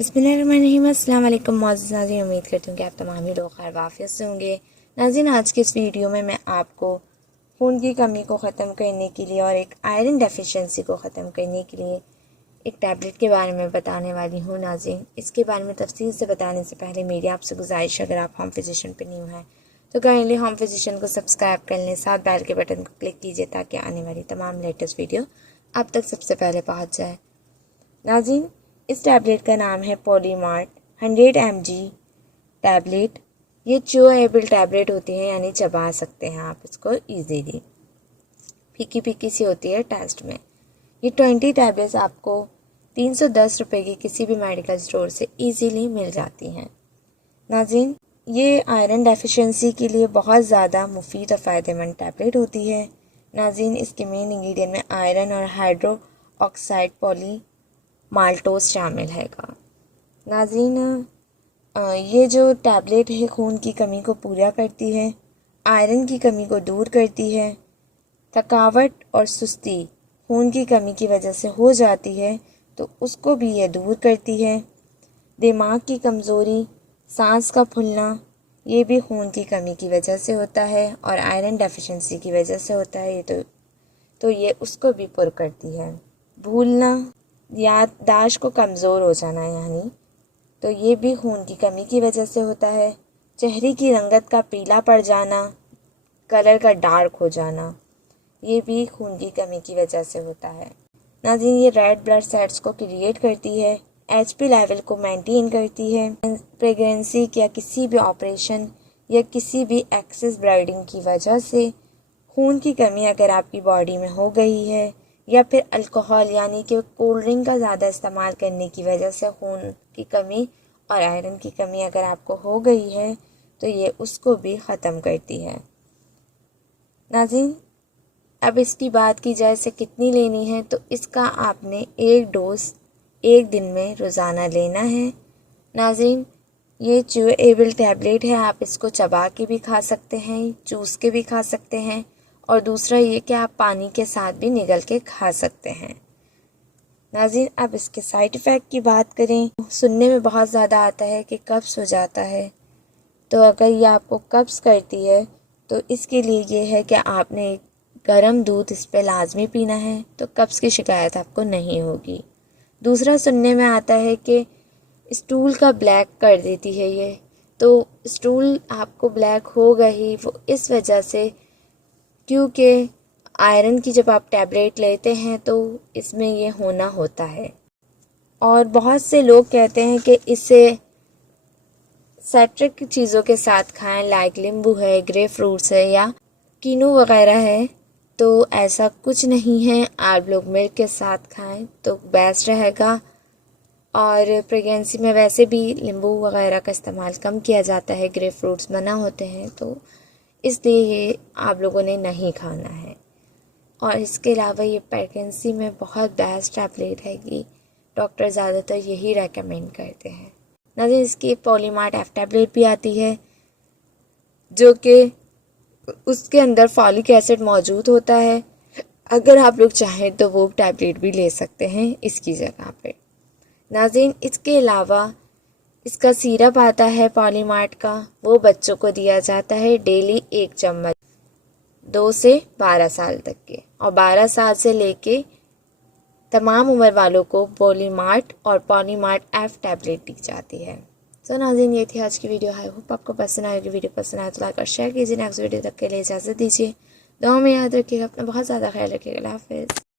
बिस्मिल्लाहिर्रहमानिर्रहीम। अस्सलाम वालेकुम मोअज़्ज़िज़ नाज़रीन, उम्मीद करती हूँ कि आप तमाम ही लोग खैर वाफ़ियत से होंगे। नाज़रीन, आज के इस वीडियो में मैं आपको खून की कमी को ख़त्म करने के लिए और एक आयरन डेफिशिएंसी को ख़त्म करने के लिए एक टैबलेट के बारे में बताने वाली हूँ। नाज़रीन, इसके बारे में तफसील से बताने से पहले मेरी आपसे गुजारिश, अगर आप होम फिजिशियन पर न्यू हैं तो काइंडली होम फिजिशियन को सब्सक्राइब कर लें, साथ बेल के बटन को क्लिक कीजिए ताकि आने वाली तमाम लेटेस्ट वीडियो आप तक सबसे पहले पहुँच जाए। नाज़रीन, इस टैबलेट का नाम है पॉलीमार्ट 100 mg टैबलेट। ये च्यूएबल टैबलेट होती है, यानी चबा सकते हैं आप इसको ईजीली। फीकी फीकी सी होती है टेस्ट में। ये 20 टैबलेट्स आपको 310 रुपये की किसी भी मेडिकल स्टोर से ईजीली मिल जाती हैं। नाज़रीन, ये आयरन डेफिशिएंसी के लिए बहुत ज़्यादा मुफीद और फ़ायदेमंद टैबलेट होती है। नाज़रीन, इसके मेन इंग्रेडिएंट में आयरन और हाइड्रो ऑक्साइड पॉली माल्टोस शामिल हैगा। नाज़रीन, ये जो टैबलेट है खून की कमी को पूरा करती है, आयरन की कमी को दूर करती है। थकावट और सुस्ती खून की कमी की वजह से हो जाती है तो उसको भी ये दूर करती है। दिमाग की कमज़ोरी, सांस का फूलना, ये भी खून की कमी की वजह से होता है और आयरन डेफिशिएंसी की वजह से होता है। तो ये उसको भी पुर करती है। भूलना, याददाश्त को कमज़ोर हो जाना, यानी तो ये भी खून की कमी की वजह से होता है। चेहरे की रंगत का पीला पड़ जाना, कलर का डार्क हो जाना, ये भी खून की कमी की वजह से होता है। नाज़रीन, ये रेड ब्लड सेल्स को क्रिएट करती है, एचपी लेवल को मेंटेन करती है। प्रेगनेंसी या किसी भी ऑपरेशन या किसी भी एक्सेस ब्लीडिंग की वजह से खून की कमी अगर आपकी बॉडी में हो गई है, या फिर अल्कोहल यानी कि कोल्ड ड्रिंक का ज़्यादा इस्तेमाल करने की वजह से खून की कमी और आयरन की कमी अगर आपको हो गई है तो ये उसको भी ख़त्म करती है। नाज़रीन, अब इसकी बात की जाए से कितनी लेनी है, तो इसका आपने एक डोज एक दिन में रोज़ाना लेना है। नाज़रीन, ये च्यूएबल टैबलेट है, आप इसको चबा के भी खा सकते हैं, चूस के भी खा सकते हैं, और दूसरा ये कि आप पानी के साथ भी निगल के खा सकते हैं। नाज़रीन, अब इसके साइड इफ़ेक्ट की बात करें, सुनने में बहुत ज़्यादा आता है कि कब्ज़ हो जाता है। तो अगर ये आपको कब्ज़ करती है तो इसके लिए ये है कि आपने गर्म दूध इस पर लाजमी पीना है, तो कब्ज़ की शिकायत आपको नहीं होगी। दूसरा सुनने में आता है कि स्टूल का ब्लैक कर देती है ये, तो स्टूल आपको ब्लैक होगा ही, वो इस वजह से क्योंकि आयरन की जब आप टैबलेट लेते हैं तो इसमें ये होना होता है। और बहुत से लोग कहते हैं कि इसे साइट्रिक चीज़ों के साथ खाएं, लाइक नींबू है, ग्रे फ्रूट्स है या कीनू वगैरह है, तो ऐसा कुछ नहीं है। आप लोग मिल्क के साथ खाएं तो बेस्ट रहेगा। और प्रेगनेंसी में वैसे भी नींबू वगैरह का इस्तेमाल कम किया जाता है, ग्रे फ्रूट्स मना होते हैं, तो इसलिए ये आप लोगों ने नहीं खाना है। और इसके अलावा ये प्रेगनेंसी में बहुत बेस्ट टैबलेट है कि डॉक्टर ज़्यादातर यही रेकमेंड करते हैं। नाज़रीन, इसकी पॉलीमार्ट एफ टैबलेट भी आती है जो कि उसके अंदर फॉलिक एसिड मौजूद होता है। अगर आप लोग चाहें तो वो टैबलेट भी ले सकते हैं इसकी जगह पे। नाज़रीन, इसके अलावा इसका सिरप आता है पॉलीमार्ट का, वो बच्चों को दिया जाता है डेली 1 चम्मच, 2 से 12 साल तक के, और 12 साल से लेके तमाम उम्र वालों को पॉलीमार्ट और पॉलीमार्ट एफ टैबलेट दी जाती है। तो नाज़रीन, ये थी आज की वीडियो। आई होप आपको पसंद आएगी। वीडियो पसंद आए तो लाइक और शेयर कीजिए। नेक्स्ट वीडियो तक के लिए इजाज़त दीजिए। दुआ में याद रखिएगा, अपना बहुत ज़्यादा ख्याल रखिएगा। अल्लाह हाफ़िज़।